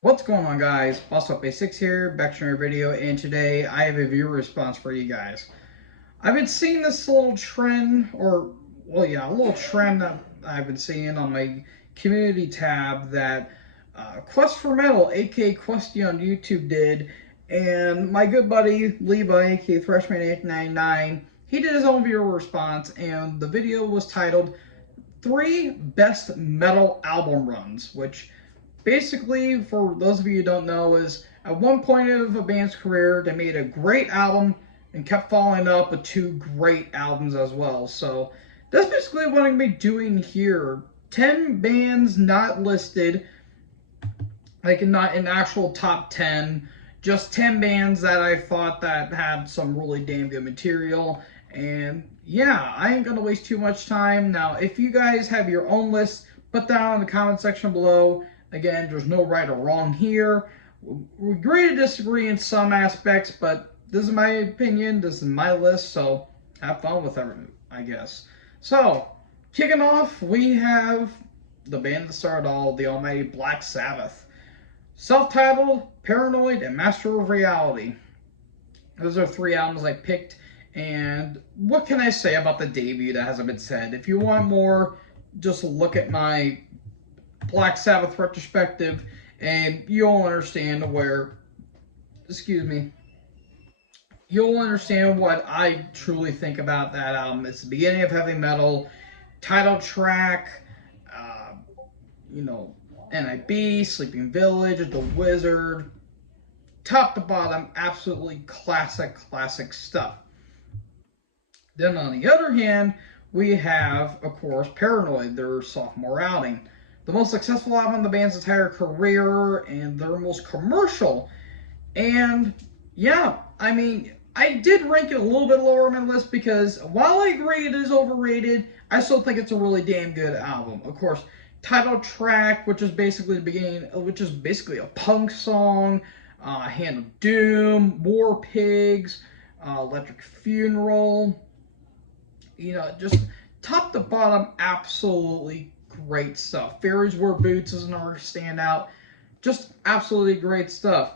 What's going on, guys? Boss Up A6 here, back to another video, and today I have a viewer response for you guys. I've been seeing this little trend, a little trend that I've been seeing on my community tab that Quest for Metal, aka Questy on YouTube, did, and my good buddy Levi, aka Threshman899, he did his own viewer response, and the video was titled Three Best Metal Album Runs, which basically, for those of you who don't know, is at one point of a band's career, they made a great album and kept following up with two great albums as well. So that's basically what I'm going to be doing here. 10 bands not listed, like not in actual top 10, just 10 bands that I thought that had some really damn good material. And yeah, I ain't gonna waste too much time. Now, if you guys have your own list, put that in the comment section below. Again, there's no right or wrong here. We agree to disagree in some aspects, but this is my opinion, this is my list, so have fun with everything, I guess. So, kicking off, we have the band that started all, the almighty Black Sabbath. Self-titled, Paranoid, and Master of Reality. Those are three albums I picked, and what can I say about the debut that hasn't been said? If you want more, just look at my Black Sabbath retrospective, and you'll understand you'll understand what I truly think about that album. It's the beginning of heavy metal, title track, uh, you know, NIB, Sleeping Village, The Wizard, top to bottom, absolutely classic stuff. Then on the other hand, we have, of course, Paranoid, their sophomore outing. The most successful album in the band's entire career and their most commercial. And yeah, I mean, I did rank it a little bit lower on my list because while I agree it is overrated, I still think it's a really damn good album. Of course, title track, which is basically the beginning, which is basically a punk song, Hand of Doom, War Pigs, Electric Funeral, just top to bottom, absolutely great stuff. Fairies Wear Boots is another standout. Just absolutely great stuff.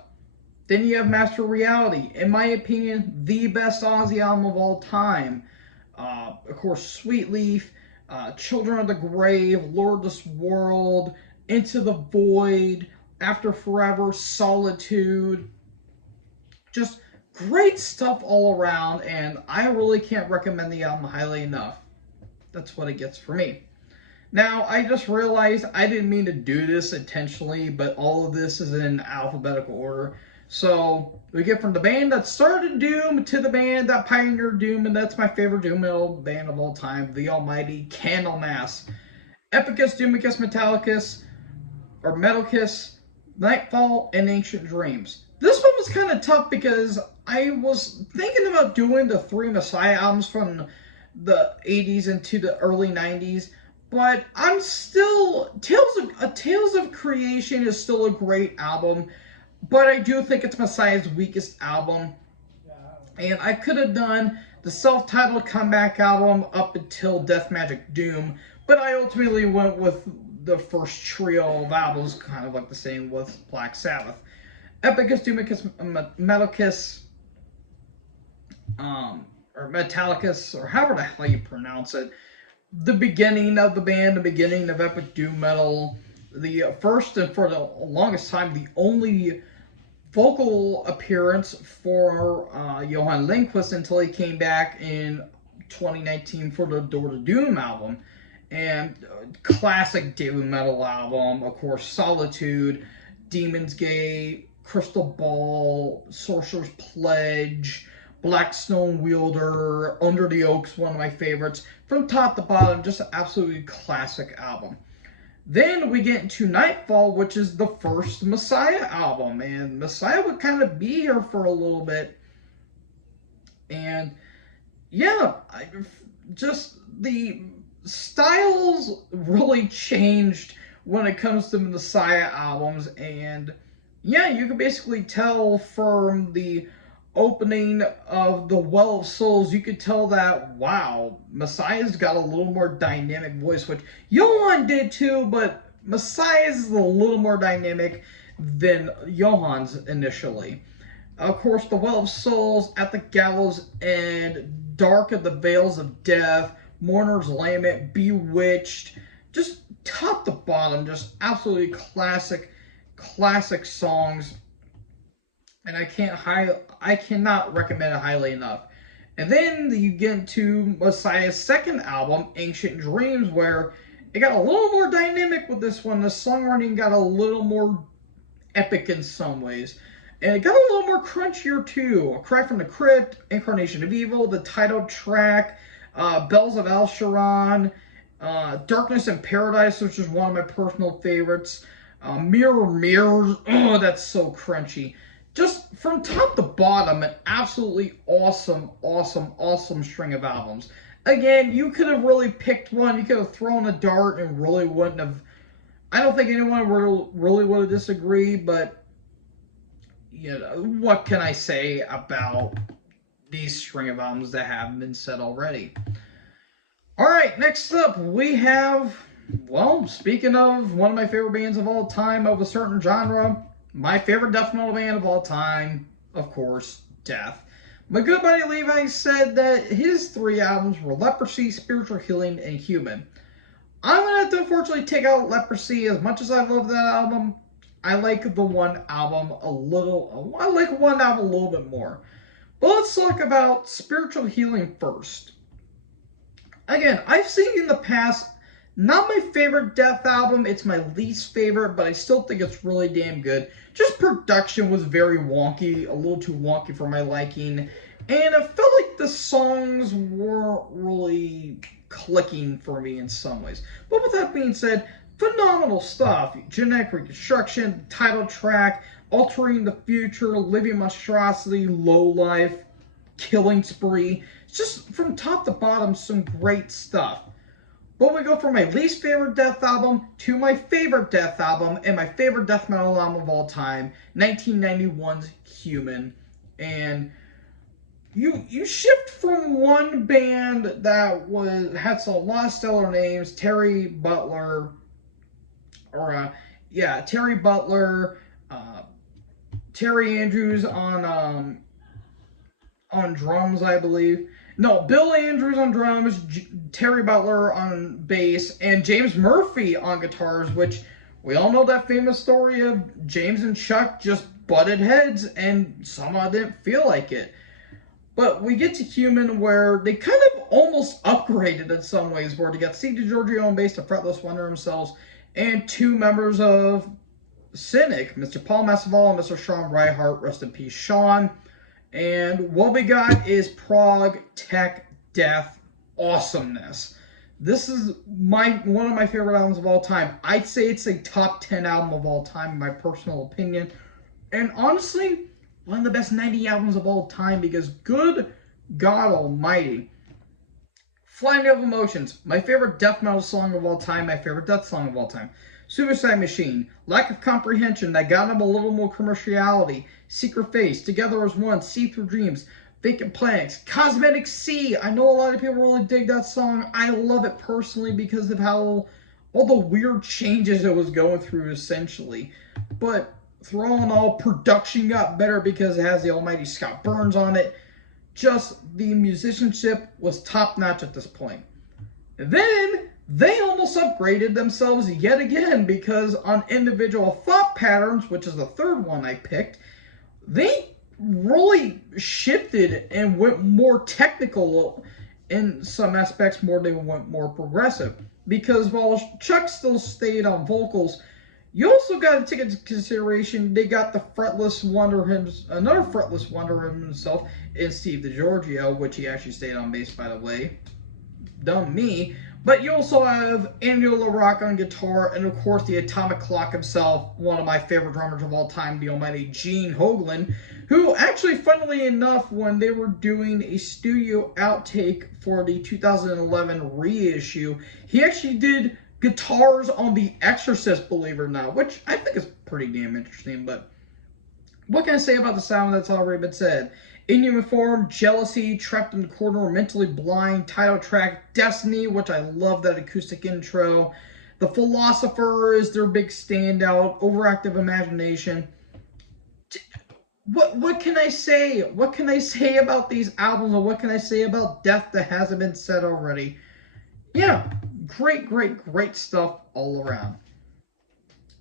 Then you have Master Reality. In my opinion, the best Ozzy album of all time. Of course, Sweet Leaf, Children of the Grave, Lordless World, Into the Void, After Forever, Solitude. Just great stuff all around, and I really can't recommend the album highly enough. That's what it gets for me. Now, I just realized I didn't mean to do this intentionally, but all of this is in alphabetical order. So, we get from the band that started Doom to the band that pioneered Doom, and that's my favorite Doom metal band of all time, the almighty Candlemass. Epicus, Doomicus, Metallicus, or Metallicus, Nightfall, and Ancient Dreams. This one was kind of tough because I was thinking about doing the three Messiah albums from the 80s into the early 90s, but I'm still Tales of Creation is still a great album, but I do think it's Messiah's weakest album. And I could have done the self-titled comeback album up until Death Magic Doom, but I ultimately went with the first trio of albums, kind of like the same with Black Sabbath. Epicus, Doomicus, Metallicus, or Metallicus, or however the hell you pronounce it. The beginning of the band, the beginning of Epic Doom Metal, the first and for the longest time, the only vocal appearance for Johan Lindqvist until he came back in 2019 for the Door to Doom album. And classic doom metal album, of course, Solitude, Demon's Gate, Crystal Ball, Sorcerer's Pledge, Blackstone Wielder, Under the Oaks, one of my favorites. From top to bottom, just an absolutely classic album. Then we get into Nightfall, which is the first Messiah album. And Messiah would kind of be here for a little bit. And yeah, just the styles really changed when it comes to Messiah albums. And yeah, you can basically tell from the opening of the Well of Souls, you could tell that, wow, Messiah's got a little more dynamic voice, which Johan did too, but Messiah's is a little more dynamic than Johann's initially. Of course, The Well of Souls, At the Gallows End, Dark of the Veils of Death, Mourner's Lament, Bewitched, just top to bottom, just absolutely classic songs, and I cannot recommend it highly enough. And then you get into Messiah's second album, Ancient Dreams, where it got a little more dynamic with this one. The songwriting got a little more epic in some ways. And it got a little more crunchier too. A Cry from the Crypt, Incarnation of Evil, the title track, Bells of Al-Sharon, Darkness in Paradise, which is one of my personal favorites. Mirror Mirrors, oh, that's so crunchy. Just from top to bottom, an absolutely awesome string of albums. Again, you could have really picked one. You could have thrown a dart and really wouldn't have. I don't think anyone really would have disagreed, but you know, what can I say about these string of albums that haven't been said already? Alright, next up we have, well, speaking of one of my favorite bands of all time of a certain genre, my favorite death metal band of all time, of course, Death. My good buddy Levi said that his 3 albums were Leprosy, Spiritual Healing, and Human. I'm going to have to unfortunately take out Leprosy. As much as I love that album, I like the one album a little bit more. But let's talk about Spiritual Healing first. Again, I've seen in the past, not my favorite Death album, it's my least favorite, but I still think it's really damn good. Just production was very wonky, a little too wonky for my liking, and I felt like the songs weren't really clicking for me in some ways. But with that being said, phenomenal stuff. Genetic Reconstruction, title track, Altering the Future, Living Monstrosity, Low Life, Killing Spree. Just from top to bottom, some great stuff. But we go from my least favorite Death album to my favorite Death album and my favorite death metal album of all time, 1991's Human. And you shift from one band that had a lot of stellar names, Terry Butler, Terry Andrews on drums, I believe. No, Bill Andrews on drums, Terry Butler on bass, and James Murphy on guitars, which we all know that famous story of James and Chuck just butted heads and somehow didn't feel like it. But we get to Human, where they kind of almost upgraded in some ways, where they got Steve DiGiorgio on bass, the Fretless Wonder themselves, and 2 members of Cynic, Mr. Paul Masvidal and Mr. Sean Reihart, rest in peace, Sean. And what we got is prog, tech, death, awesomeness. This is one of my favorite albums of all time. I'd say it's a top 10 album of all time, in my personal opinion. And honestly, one of the best 90 albums of all time, because good God almighty. Flying of Emotions, my favorite death metal song of all time, my favorite death song of all time. Suicide Machine, Lack of Comprehension, that got him a little more commerciality. Secret Face, Together as One, See Through Dreams, Vacant Planets, Cosmetic Sea. I know a lot of people really dig that song. I love it personally because of how all the weird changes it was going through, essentially. But through all in all, production got better because it has the almighty Scott Burns on it. Just the musicianship was top-notch at this point. And then they almost upgraded themselves yet again, because on Individual Thought Patterns, which is the third one I picked, they really shifted and went more technical in some aspects, they went more progressive. Because while Chuck still stayed on vocals, you also got to take into consideration they got the Fretless Wonder, another Fretless Wonder himself, in Steve DiGiorgio, which he actually stayed on bass, by the way. Dumb me. But you also have Ennio LaRocque on guitar, and of course the Atomic Clock himself, one of my favorite drummers of all time, the almighty Gene Hoglan, who actually, funnily enough, when they were doing a studio outtake for the 2011 reissue, he actually did guitars on The Exorcist, believe it or not, which I think is pretty damn interesting. But what can I say about the sound that's already been said? Inhuman Form, Jealousy, Trapped in the Corner, Mentally Blind, title track, Destiny, which I love that acoustic intro, The Philosopher is their big standout. Overactive Imagination. What can I say? What can I say about these albums, or what can I say about Death that hasn't been said already? Yeah, great stuff all around.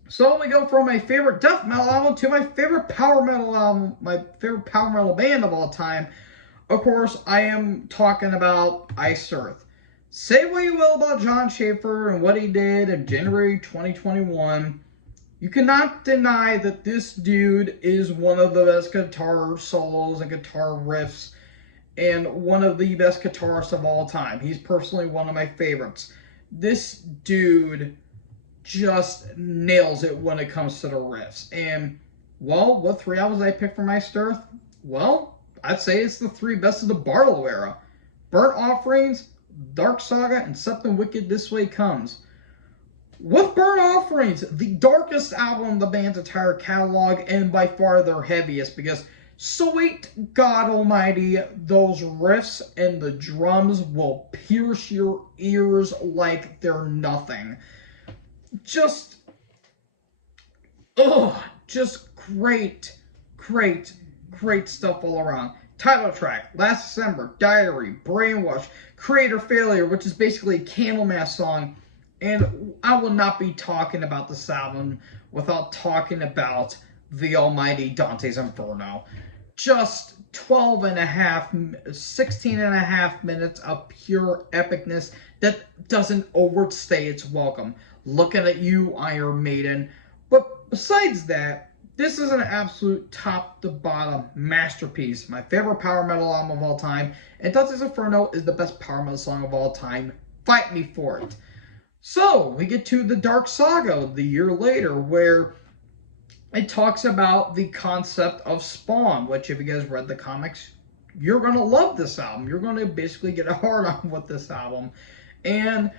So we go from my favorite death metal album to my favorite power metal album, my favorite power metal band of all time. Of course, I am talking about Iced Earth. Say what you will about Jon Schaffer and what he did in January 2021. You cannot deny that this dude is one of the best guitar solos and guitar riffs and one of the best guitarists of all time. He's personally one of my favorites. This dude just nails it when it comes to the riffs. And, well, what 3 albums I picked from Iced Earth? Well, I'd say it's the 3 best of the Barlow era. Burnt Offerings, Dark Saga, and Something Wicked This Way Comes. With Burnt Offerings, the darkest album in the band's entire catalog, and by far their heaviest, because sweet God Almighty, those riffs and the drums will pierce your ears like they're nothing. Just great stuff all around. Title track, Last December, Diary, Brainwash, Creator Failure, which is basically a Candlemass song. And I will not be talking about this album without talking about the almighty Dante's Inferno. Just 16 and a half minutes of pure epicness that doesn't overstay its welcome. Looking at you, Iron Maiden. But besides that, this is an absolute top-to-bottom masterpiece. My favorite power metal album of all time. And Dante's Inferno is the best power metal song of all time. Fight me for it. So, we get to the Dark Saga the year later, where it talks about the concept of Spawn, which if you guys read the comics, you're going to love this album. You're going to basically get a hard-on with this album. And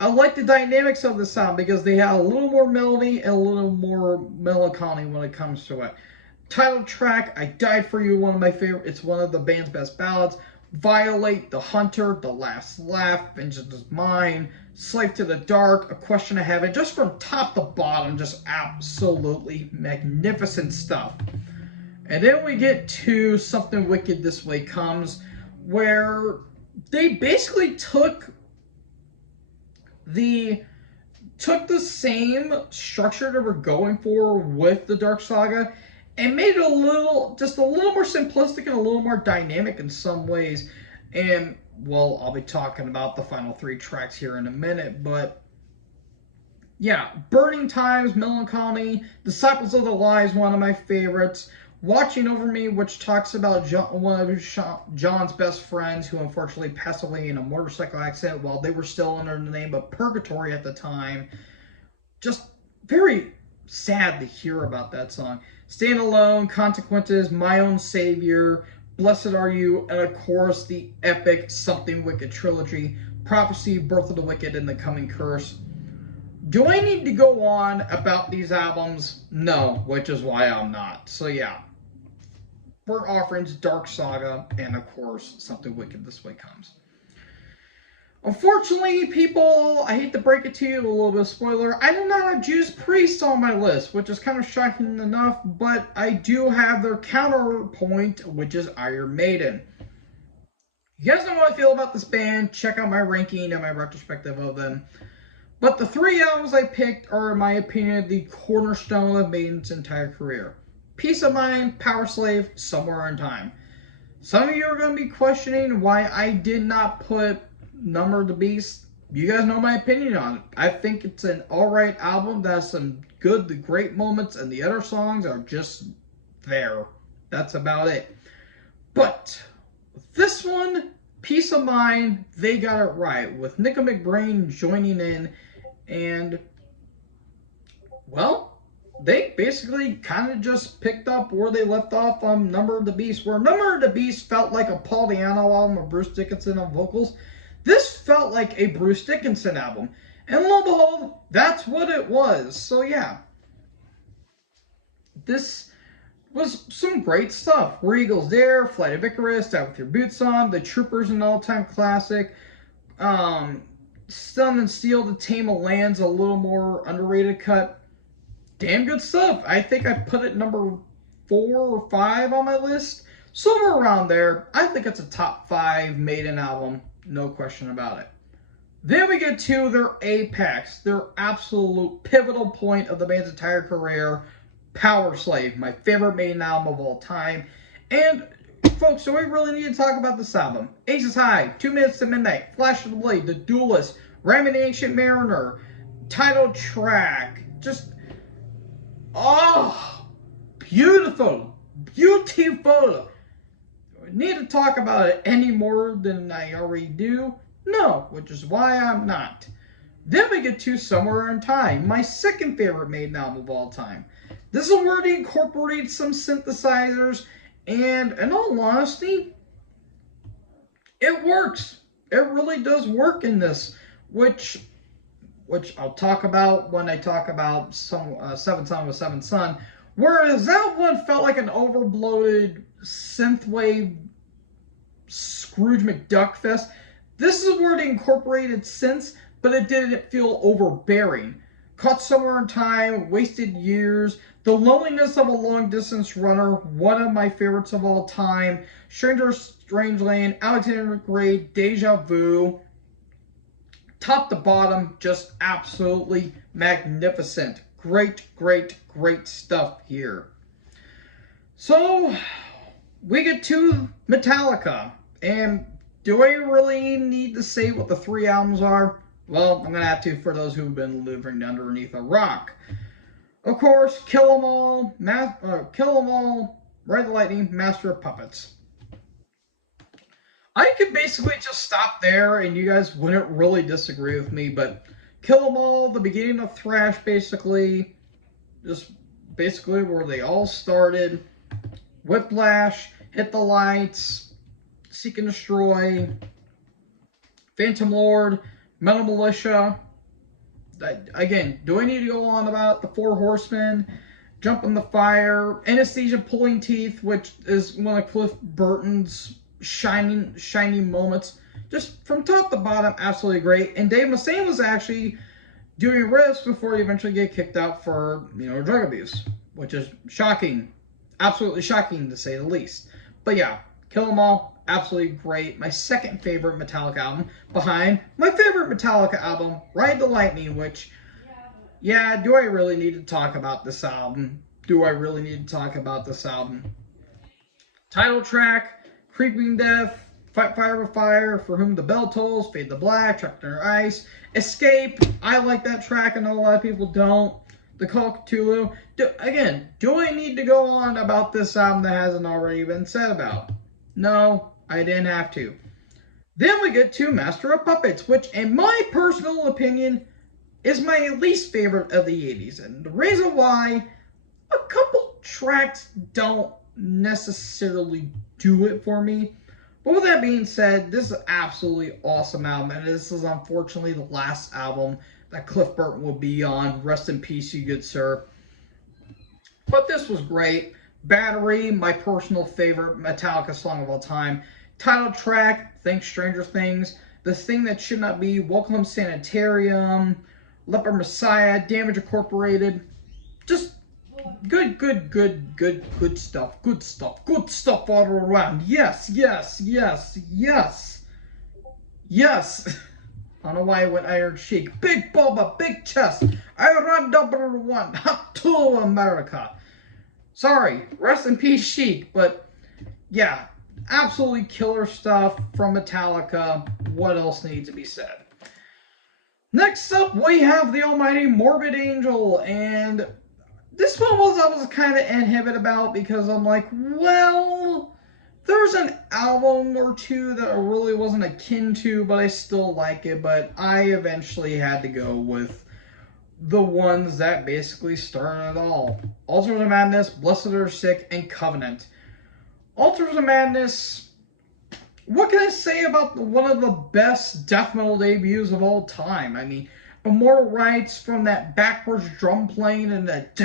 I like the dynamics of this album because they have a little more melody and a little more melancholy when it comes to it. Title track, I Died For You, one of my favorite. It's one of the band's best ballads. Violate, The Hunter, The Last Laugh, Vengeance Is Mine, Slave to the Dark, A Question of Heaven. Just from top to bottom, just absolutely magnificent stuff. And then we get to Something Wicked This Way Comes, where they basically took the same structure that we're going for with the Dark Saga and made it just a little more simplistic and a little more dynamic in some ways. And, well, I'll be talking about the final 3 tracks here in a minute, but yeah, Burning Times, Melancholy, Disciples of the Lies, one of my favorites. Watching Over Me, which talks about one of John's best friends who unfortunately passed away in a motorcycle accident while they were still under the name of Purgatory at the time. Just very sad to hear about that song. Stand Alone, Consequences, My Own Savior, Blessed Are You, and of course the epic Something Wicked trilogy, Prophecy, Birth of the Wicked, and The Coming Curse. Do I need to go on about these albums? No, which is why I'm not. So yeah. Burnt Offerings, Dark Saga, and of course, Something Wicked This Way Comes. Unfortunately, people, I hate to break it to you, a little bit of spoiler, I do not have Judas Priest on my list, which is kind of shocking enough, but I do have their counterpoint, which is Iron Maiden. You guys know how I feel about this band, check out my ranking and my retrospective of them. But the 3 albums I picked are, in my opinion, the cornerstone of Maiden's entire career. Peace of Mind, Power Slave, Somewhere in Time. Some of you are going to be questioning why I did not put Number of the Beast. You guys know my opinion on it. I think it's an alright album that has some good, great moments, and the other songs are just there. That's about it. But this one, Peace of Mind, they got it right. With Nicko McBrain joining in, and, well, they basically kind of just picked up where they left off on Number of the Beast, where Number of the Beast felt like a Paul Di'Anno album of Bruce Dickinson on vocals. This felt like a Bruce Dickinson album. And lo and behold, that's what it was. So yeah. This was some great stuff. Where Eagles Dare, Flight of Icarus, Out With Your Boots On, The Troopers, an all-time classic. Stun and Steel, the Tame of Land's a little more underrated cut. Damn good stuff. I think I put it number 4 or 5 on my list. Somewhere around there. I think it's a top 5 Maiden album. No question about it. Then we get to their apex, their absolute pivotal point of the band's entire career, Power Slave, my favorite Maiden album of all time. And, folks, do we really need to talk about this album? Aces High, 2 Minutes to Midnight, Flash of the Blade, The Duelist, Ramen the Ancient Mariner, title track, just, oh, beautiful, beautiful. Do I need to talk about it any more than I already do? No, which is why I'm not. Then we get to Somewhere in Time, my second favorite Maiden album of all time. This is where they incorporate some synthesizers, and in all honesty, it works. It really does work in this, which I'll talk about when I talk about Seventh Son with Seventh Son. Whereas that one felt like an overbloated synthwave Scrooge McDuck fest. This is where they incorporated synths, but it didn't feel overbearing. Caught Somewhere in Time, Wasted Years, The Loneliness of a Long Distance Runner, one of my favorites of all time, Stranger Strange Land, Alexander the Great, Deja Vu. Top to bottom, just absolutely magnificent. Great, great, great stuff here. So, we get to Metallica, and do I really need to say what the 3 albums are? Well, I'm going to have to for those who've been living underneath a rock. Of course, Kill 'Em All, Ride the Lightning, Master of Puppets. I could basically just stop there and you guys wouldn't really disagree with me, but Kill 'Em All, the beginning of thrash, basically, just basically where they all started. Whiplash, Hit the Lights, Seek and Destroy, Phantom Lord, Metal Militia. Again, do I need to go on about the 4 Horsemen, Jump in the Fire, Anesthesia, Pulling Teeth, which is one of Cliff Burton's shining moments. Just from top to bottom, absolutely great. And Dave Mustaine was actually doing riffs before he eventually get kicked out for, drug abuse, which is shocking. Absolutely shocking, to say the least. But yeah, Kill 'Em All, absolutely great. My second favorite Metallica album, behind my favorite Metallica album, Ride the Lightning, which, yeah, do I really need to talk about this album? Do I really need to talk about this album? Title track, Creeping Death, Fight Fire with Fire, For Whom the Bell Tolls, Fade to Black, Trapped Under Ice, Escape. I like that track, I know a lot of people don't. The Call of Cthulhu. Do I need to go on about this album that hasn't already been said about? No, I didn't have to. Then we get to Master of Puppets, which, in my personal opinion, is my least favorite of the 80s. And the reason why, a couple tracks don't necessarily do it for me. But with that being said, this is an absolutely awesome album. And this is unfortunately the last album that Cliff Burton will be on. Rest in peace, you good sir. But this was great. Battery, my personal favorite Metallica song of all time. Title track, Think Stranger Things. The Thing That Should Not Be, Welcome Sanitarium, Leper Messiah, Damage Incorporated. Just good stuff. Good stuff all around. Yes. I don't know why I went Iron Sheik. Big Bubba, big chest. Iron #1, up to America. Sorry, rest in peace, Sheik. But yeah, absolutely killer stuff from Metallica. What else needs to be said? Next up, we have the almighty Morbid Angel, and this one I was kind of inhibited about because I'm like, well, there's an album or two that I really wasn't akin to, but I still like it. But I eventually had to go with the ones that basically started it all. Altars of Madness, Blessed Are Sick, and Covenant. Altars of Madness, what can I say about one of the best death metal debuts of all time? I mean, Immortal Rights, from that backwards drum playing and that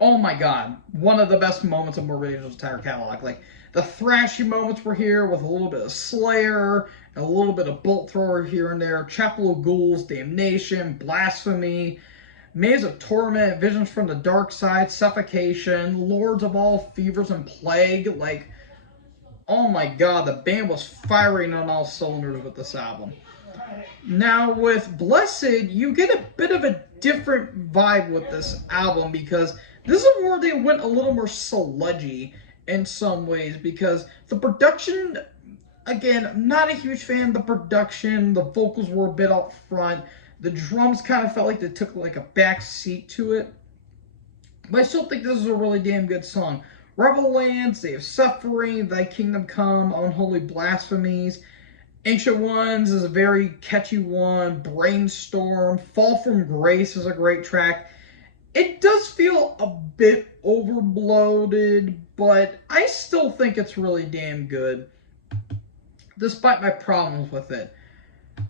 oh my god, one of the best moments of Morbid Angel's entire catalog. Like, The thrashy moments were here with a little bit of Slayer, and a little bit of Bolt Thrower here and there. Chapel of Ghouls, Damnation, Blasphemy, Maze of Torment, Visions from the Dark Side, Suffocation, Lords of all Fevers and Plague. Like, oh my god, the band was firing on all cylinders with this album. Now, with Blessed, you get a bit of a different vibe with this album because this is where they went a little more sludgy in some ways because the production, again, I'm not a huge fan of the production. The vocals were a bit up front. The drums kind of felt like they took like a back seat to it. But I still think this is a really damn good song. Rebel Lands, Day of Suffering, Thy Kingdom Come, Unholy Blasphemies. Ancient Ones is a very catchy one. Brainstorm. Fall from Grace is a great track. It does feel a bit overbloated, but I still think it's really damn good, despite my problems with it.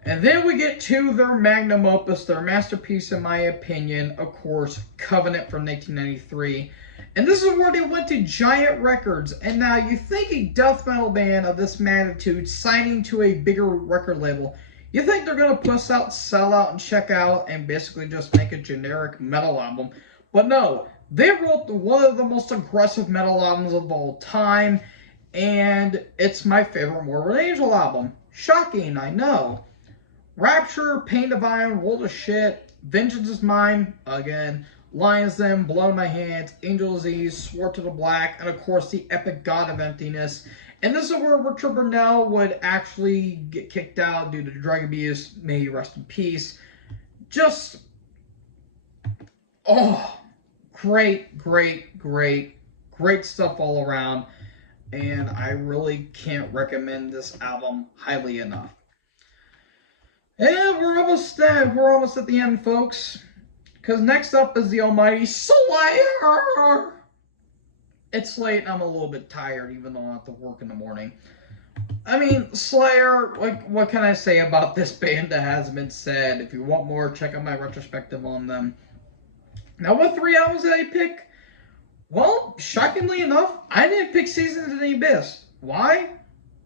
And then we get to their magnum opus, their masterpiece in my opinion, of course, Covenant from 1993. And this is where they went to Giant Records. And now you think a death metal band of this magnitude signing to a bigger record label, you think they're going to push out, sell out, and check out and basically just make a generic metal album. But no, they wrote one of the most aggressive metal albums of all time. And it's my favorite Morbid Angel album. Shocking, I know. Rapture, Pain Divine, World of Shit, Vengeance is Mine, again, Lion's Den, Blood in My Hands, Angel Disease, Sword to the Black, and of course the epic God of Emptiness. And this is where Richard Burnell would actually get kicked out due to drug abuse. May he rest in peace. Just, oh, great stuff all around. And I really can't recommend this album highly enough. And we're almost at the end, folks. Because next up is the almighty Slayer. It's late and I'm a little bit tired, even though I have to work in the morning. I mean, Slayer, like, what can I say about this band that hasn't been said? If you want more, check out my retrospective on them. Now, what 3 albums did I pick? Well, shockingly enough, I didn't pick Seasons in the Abyss. Why?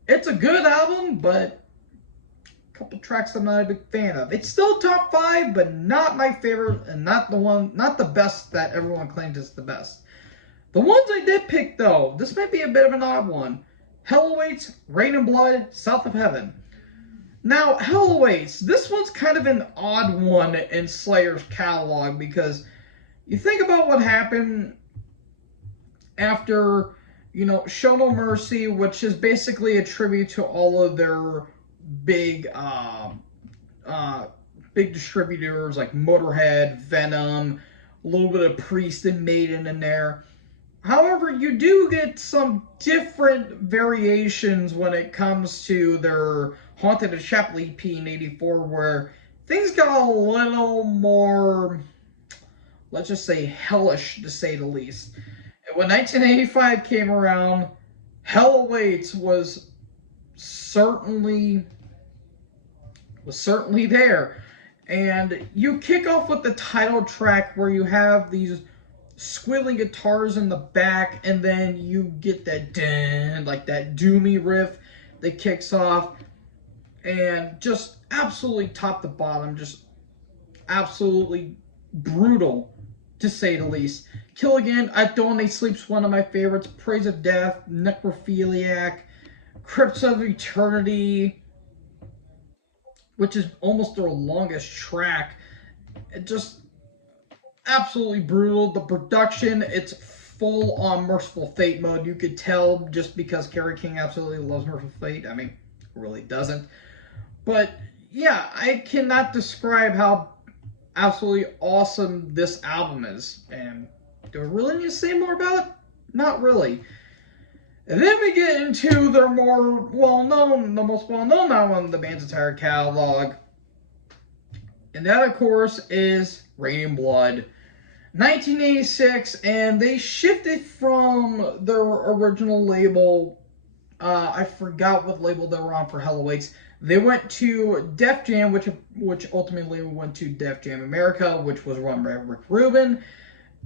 It's a good album, but couple tracks I'm not a big fan of. It's still top 5, but not my favorite, and not the best that everyone claims is the best. The ones I did pick, though, this might be a bit of an odd one. Hell Awaits, Rain and Blood, South of Heaven. Now, Hell Awaits, this one's kind of an odd one in Slayer's catalog because you think about what happened after, Show No Mercy, which is basically a tribute to all of their big distributors like Motorhead, Venom, a little bit of Priest and Maiden in there. However, you do get some different variations when it comes to their Haunted the Chapel EP in '84, where things got a little more, let's just say, hellish, to say the least. And when 1985 came around, Hell Awaits was certainly there. And you kick off with the title track where you have these squealing guitars in the back, and then you get that dun, like that doomy riff that kicks off, and just absolutely top to bottom, just absolutely brutal, to say the least. Kill Again, At Dawn They Sleep's one of my favorites. Praise of Death, Necrophiliac, Crypts of Eternity, which is almost their longest track. It just absolutely brutal. The production, it's full on Merciful Fate mode. You could tell just because Kerry King absolutely loves Merciful Fate. I mean, really doesn't. But yeah, I cannot describe how absolutely awesome this album is. And do I really need to say more about it? Not really. And then we get into their more well-known, the most well-known album in the band's entire catalog. And that, of course, is Rain and Blood. 1986, and they shifted from their original label. I forgot what label they were on for Hell Awaits. They went to Def Jam, which ultimately went to Def Jam America, which was run by Rick Rubin.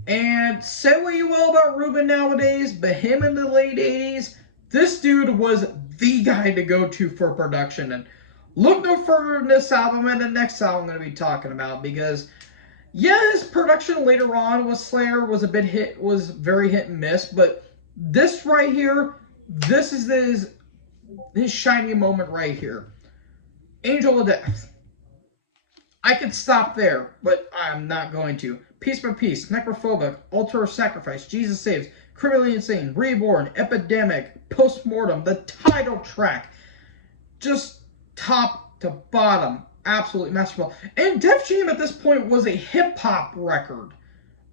And say what you will about Rubin nowadays, but him in the late 80s, This dude was the guy to go to for production. And look no further than this album and the next album I'm going to be talking about, because yes, production later on with Slayer was was very hit and miss, but this right here, this is his shining moment right here. Angel of Death. I could stop there, but I'm not going to. Piece by Piece, Necrophobic, Altar of Sacrifice, Jesus Saves, Criminally Insane, Reborn, Epidemic, Postmortem, the title track. Just top to bottom, absolutely masterful. And Def Jam at this point was a hip-hop record.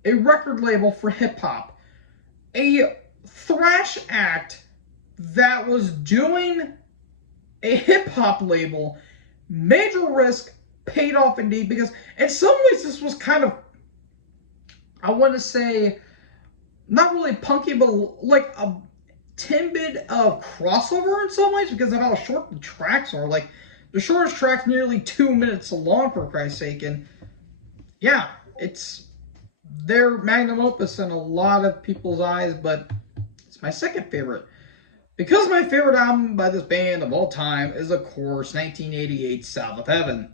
A record label for hip-hop. A thrash act that was doing a hip-hop label. Major risk, paid off indeed, because in some ways this was kind of, I want to say, not really punky, but like a tidbit of crossover in some ways, because of how short the tracks are. Like, the shortest track's nearly 2 minutes long, for Christ's sake, and yeah, it's their magnum opus in a lot of people's eyes, but it's my second favorite. Because my favorite album by this band of all time is, of course, 1988's South of Heaven.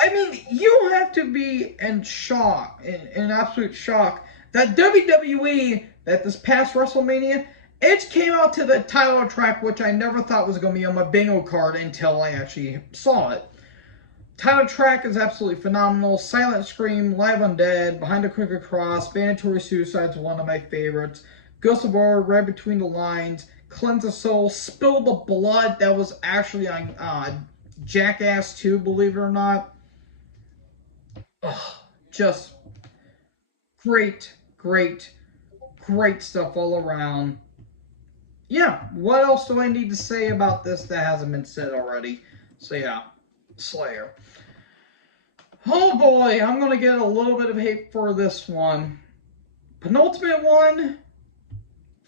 I mean, you have to be in shock, in absolute shock, that WWE, that this past WrestleMania, Edge came out to the title track, which I never thought was going to be on my bingo card until I actually saw it. Title track is absolutely phenomenal. Silent Scream, Live Undead, Behind the Crooked Cross, Mandatory Suicide is one of my favorites. Ghost of War, Right Between the Lines, Cleanse the Soul, Spill the Blood, that was actually on Jackass 2, believe it or not. Just great, great, great stuff all around. Yeah, what else do I need to say about this that hasn't been said already? So yeah, Slayer. Oh boy, I'm going to get a little bit of hate for this one. Penultimate one,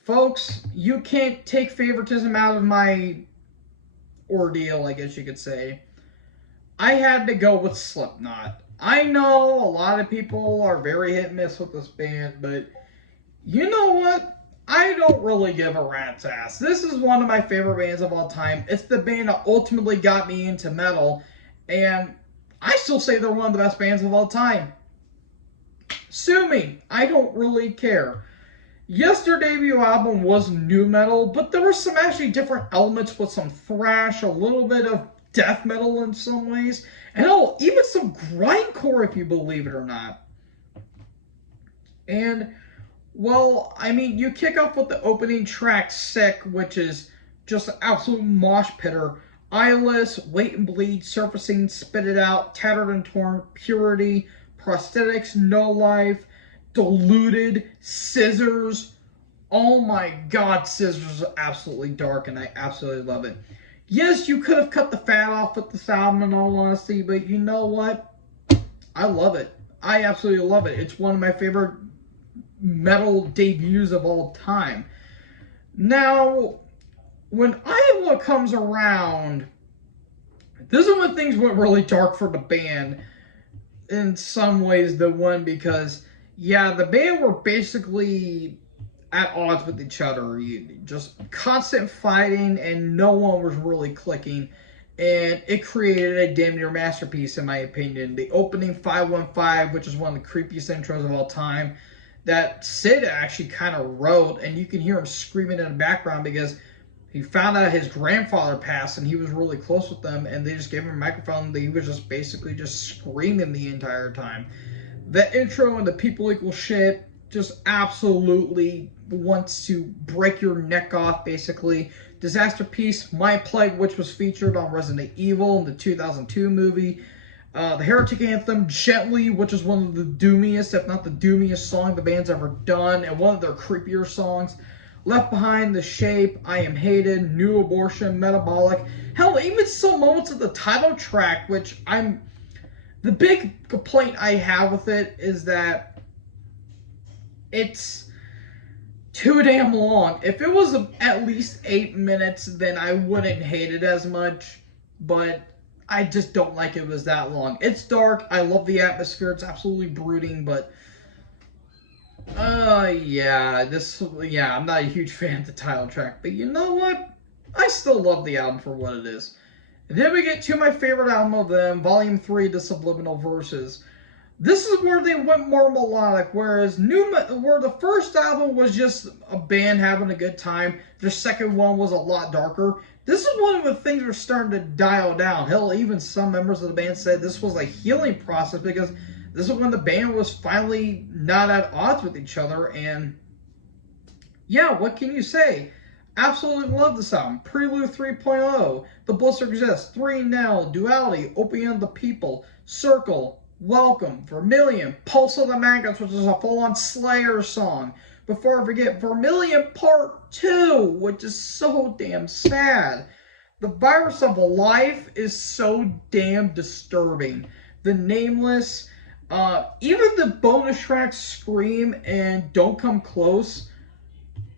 folks, you can't take favoritism out of my ordeal, I guess you could say. I had to go with Slipknot. I know a lot of people are very hit and miss with this band, but you know what? I don't really give a rat's ass. This is one of my favorite bands of all time. It's the band that ultimately got me into metal, and I still say they're one of the best bands of all time. Sue me. I don't really care. Yes, their debut album was nu metal, but there were some actually different elements with some thrash, a little bit of death metal in some ways, and even some grindcore, if you believe it or not. And, well, I mean, you kick off with the opening track, Sick, which is just an absolute mosh pitter. Eyeless, Wait and Bleed, Surfacing, Spit It Out, Tattered and Torn, Purity, Prosthetics, No Life, Diluted, Scissors. Oh my god, Scissors are absolutely dark, and I absolutely love it. Yes, you could have cut the fat off with this album, in all honesty, but you know what? I love it. I absolutely love it. It's one of my favorite metal debuts of all time. Now, when Iowa comes around, this is when things went really dark for the band. In some ways, the one, because, yeah, the band were basically at odds with each other. Just constant fighting, and no one was really clicking. And it created a damn near masterpiece, in my opinion. The opening 515, which is one of the creepiest intros of all time, that Sid actually kind of wrote, and you can hear him screaming in the background because he found out his grandfather passed, and he was really close with them, and they just gave him a microphone that he was just basically just screaming the entire time. The intro and the People Equal Shit just absolutely wants to break your neck off, basically. Disaster Piece, My Plague, which was featured on Resident Evil in the 2002 movie. The Heretic Anthem, Gently, which is one of the doomiest, if not the doomiest song the band's ever done, and one of their creepier songs. Left Behind, The Shape, I Am Hated, New Abortion, Metabolic. Hell, even some moments of the title track, which the big complaint I have with it is that it's too damn long. If it was at least 8 minutes, then I wouldn't hate it as much, but I just don't like it was that long. It's dark. I love the atmosphere. It's absolutely brooding, but Yeah, I'm not a huge fan of the title track, but you know what? I still love the album for what it is. And then we get to my favorite album of them, Volume 3, The Subliminal Verses. This is where they went more melodic, whereas where the first album was just a band having a good time, the second one was a lot darker. This is one of the things we're starting to dial down. Hell, even some members of the band said this was a healing process because this is when the band was finally not at odds with each other. And yeah, what can you say? Absolutely love this album. Prelude 3.0, The Blister Exists, 3 Now, Duality, Opium of the People, Circle, Welcome, Vermilion, Pulse of the Magnets, which is a full-on Slayer song. Before I forget, Vermilion Part 2, which is so damn sad. The Virus of Life is so damn disturbing. The Nameless, even the bonus tracks Scream and Don't Come Close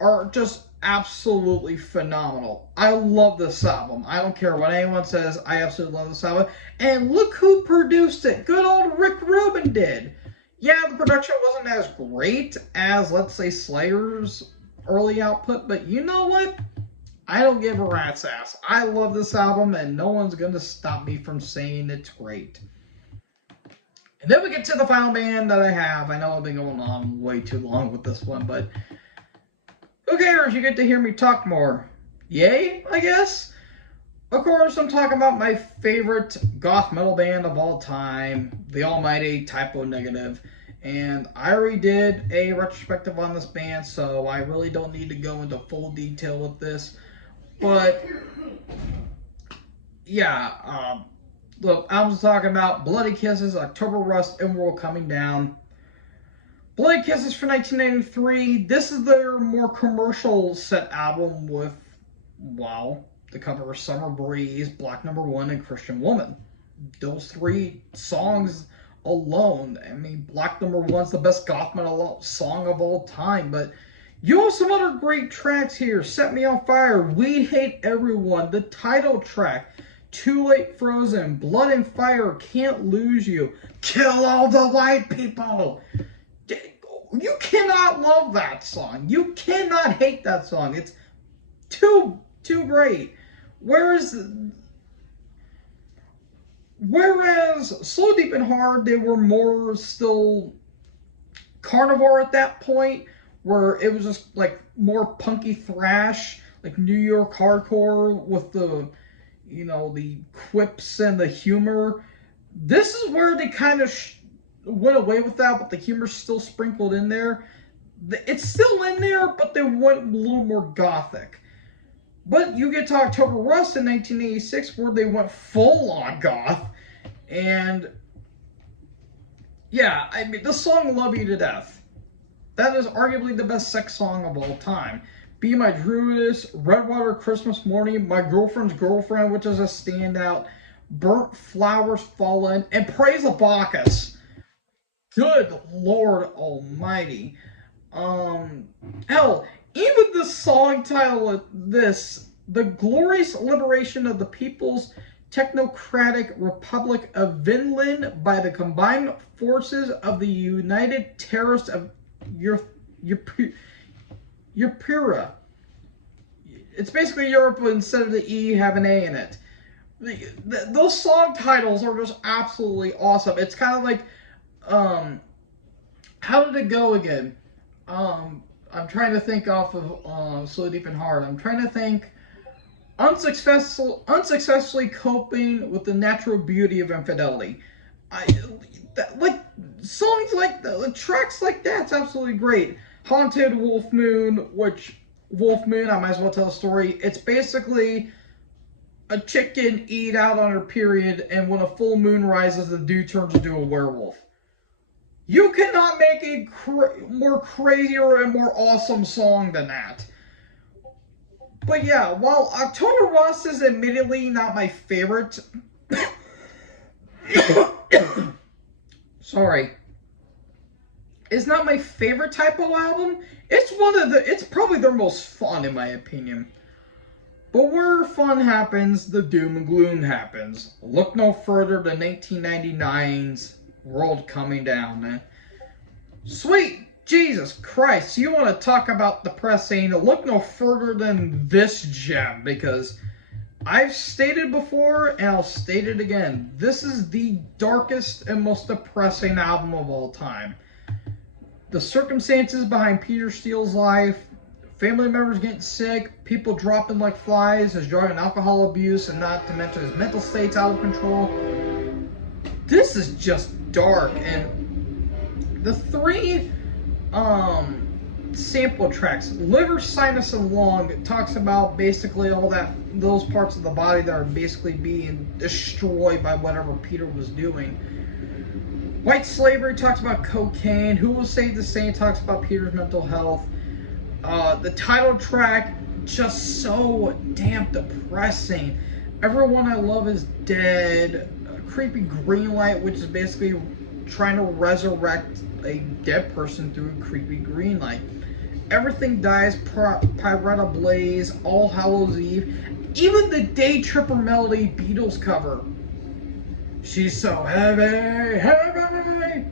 are just absolutely phenomenal. I love this album. I don't care what anyone says. I absolutely love this album. And look who produced it. Good old Rick Rubin did. Yeah, the production wasn't as great as, let's say, Slayer's early output, but you know what? I don't give a rat's ass. I love this album, and no one's going to stop me from saying it's great. And then we get to the final band that I have. I know I've been going on way too long with this one, but who cares? You get to hear me talk more. Yay, I guess? Of course, I'm talking about my favorite goth metal band of all time, the almighty Typo Negative. And I already did a retrospective on this band, so I really don't need to go into full detail with this. But, yeah, look, I was talking about Bloody Kisses, October Rust, and World Coming Down. Bloody Kisses for 1993. This is their more commercial set album with, wow, the cover of Summer Breeze, Black Number One, and Christian Woman. Those 3 songs alone. I mean, Black Number One's the best goth metal song of all time, but you have some other great tracks here. Set Me on Fire, We Hate Everyone, the title track, Too Late Frozen, Blood and Fire, Can't Lose You, Kill All the White People. You cannot love that song. You cannot hate that song. It's too great. Whereas Slow, Deep, and Hard, they were more still carnivore at that point, where it was just like more punky thrash, like New York hardcore with the, the quips and the humor. This is where they kind of went away with that, but the humor's still sprinkled in there. It's still in there, but they went a little more gothic. But you get to October Rust in 1986, where they went full-on goth. And, yeah, I mean, the song Love You to Death. That is arguably the best sex song of all time. Be My Druidess, Redwater Christmas Morning, My Girlfriend's Girlfriend, which is a standout, Burnt Flowers Fallen, and Praise the Bacchus. Good Lord Almighty. Hell, even the song title of this, The Glorious Liberation of the People's Technocratic Republic of Vinland by the Combined Forces of the United Terrorists of Europura. It's basically Europe, but instead of the E, you have an A in it. Those song titles are just absolutely awesome. It's kind of like, how did it go again? I'm trying to think off of Slow, Deep, and Hard. I'm trying to think. Unsuccessfully coping with the natural beauty of infidelity. Songs like tracks like that's absolutely great. Haunted Wolf Moon, which Wolf Moon, I might as well tell a story. It's basically a chicken eat out on her period, and when a full moon rises, the dude turns into a werewolf. You cannot make a more crazier and more awesome song than that. But yeah, while October Rust is admittedly not my favorite, sorry, it's not my favorite Typo album. It's probably their most fun in my opinion. But where fun happens, the doom and gloom happens. Look no further than 1999's World Coming Down, man. Sweet! Jesus Christ, you want to talk about depressing? Look no further than this gem, because I've stated before and I'll state it again. This is the darkest and most depressing album of all time. The circumstances behind Peter Steele's life, family members getting sick, people dropping like flies, his drug and alcohol abuse, and not to mention his mental state's out of control. This is just dark. And the three sample tracks, liver, sinus, and lung, it talks about basically all those parts of the body that are basically being destroyed by whatever Peter was doing. White Slavery talks about cocaine. Who Will Save the Saint talks about Peter's mental health. The title track, just so damn depressing. Everyone I Love Is Dead. Creepy Green Light, which is basically trying to resurrect a dead person through a creepy green light. Everything Dies, Pirate Blaze, All Hallows Eve, even the Day Tripper Melody Beatles cover. She's so heavy, heavy.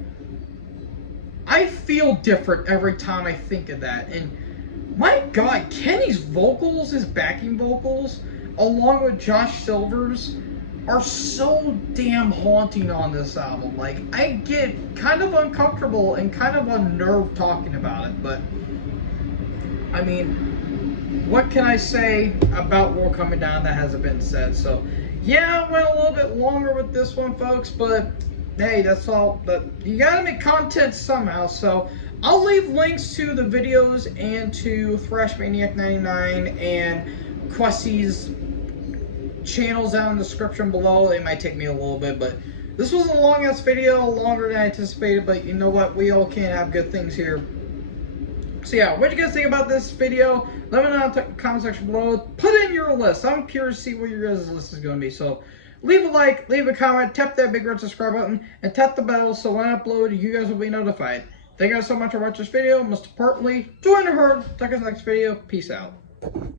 I feel different every time I think of that. And my God, Kenny's vocals, his backing vocals, along with Josh Silver's, are so damn haunting on this album. Like, I get kind of uncomfortable and kind of unnerved talking about it, but I mean, what can I say about War Coming Down that hasn't been said? So yeah, I went a little bit longer with this one, folks, but hey, that's all. But you gotta make content somehow, so I'll leave links to the videos and to Thrash Maniac 99 and Quessy's channels down in the description below. It might take me a little bit, but this was a long ass video, longer than I anticipated, but you know what, we all can't have good things here. So yeah, what do you guys think about this video? Let me know in the comment section below. Put in your list. I'm curious to see what your guys' list is going to be. So leave a like, leave a comment, tap that big red subscribe button, and tap the bell so when I upload, you guys will be notified. Thank you guys so much for watching this video. Most importantly, join the herd. Check us next video. Peace out.